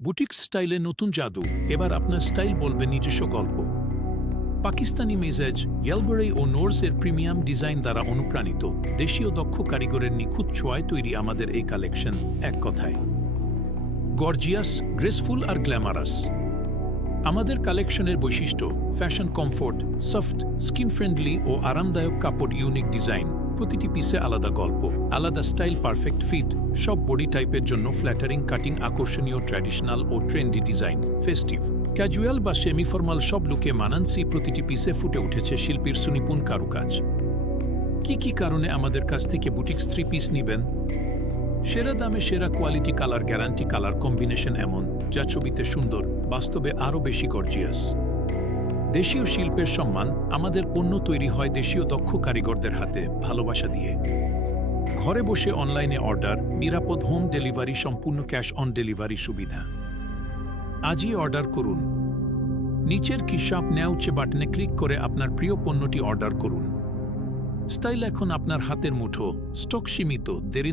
Boutique স্টাইলে নতুন জাদু, এবার আপনার স্টাইল বলবে নিজস্ব গল্প। পাকিস্তানি মেজাজ, ইয়েলবরে ও নোরসের প্রিমিয়াম ডিজাইন দ্বারা অনুপ্রাণিত দেশীয় দক্ষ কারিগরের নিখুঁত ছোঁয়ায় তৈরি আমাদের এই কালেকশন, এক কথায় গর্জিয়াস, গ্রেসফুল আর গ্ল্যামারাস। আমাদের কালেকশনের বৈশিষ্ট্য fashion, comfort, soft, skin friendly ও আরামদায়ক কাপড়, ইউনিক ডিজাইন, প্রতিটি পিসে আলাদা গল্প, আলাদা স্টাইল, পারফেক্ট ফিট, সব বডি টাইপের জন্য ফ্ল্যাটারিং কাটিং, আকর্ষণীয় ট্র্যাডিশনাল ও ট্রেন্ডি ডিজাইন, ফেস্টিভ, ক্যাজুয়াল বা সেমি ফর্মাল সব লুকে মানানসি প্রতিটি পিসে ফুটে উঠেছে শিল্পীর সুনিপুণ কারুকাজ। কি কারণে আমাদের কাছ থেকে বুটিক্স 3 পিস নিবেন? সেরা দামে সেরা quality, colour guarantee, colour combination এমন যা ছবিতে সুন্দর, বাস্তবে আরও বেশি গর্জিয়াস। দেশীয় শিল্পের সম্মান, আমাদের পণ্য তৈরি হয় দেশীয় দক্ষ কারিগরদের হাতে, ভালোবাসা দিয়ে। ঘরে বসে অনলাইনে অর্ডার, নিরাপদ হোম ডেলিভারি, সম্পূর্ণ ক্যাশ অন ডেলিভারি সুবিধা। আজই অর্ডার করুন। নিচের কিশাপ নেউচে বাটনে ক্লিক করে আপনার প্রিয় পণ্যটি অর্ডার করুন। স্টাইল এখন আপনার হাতের মুঠো, স্টক সীমিত, দেরি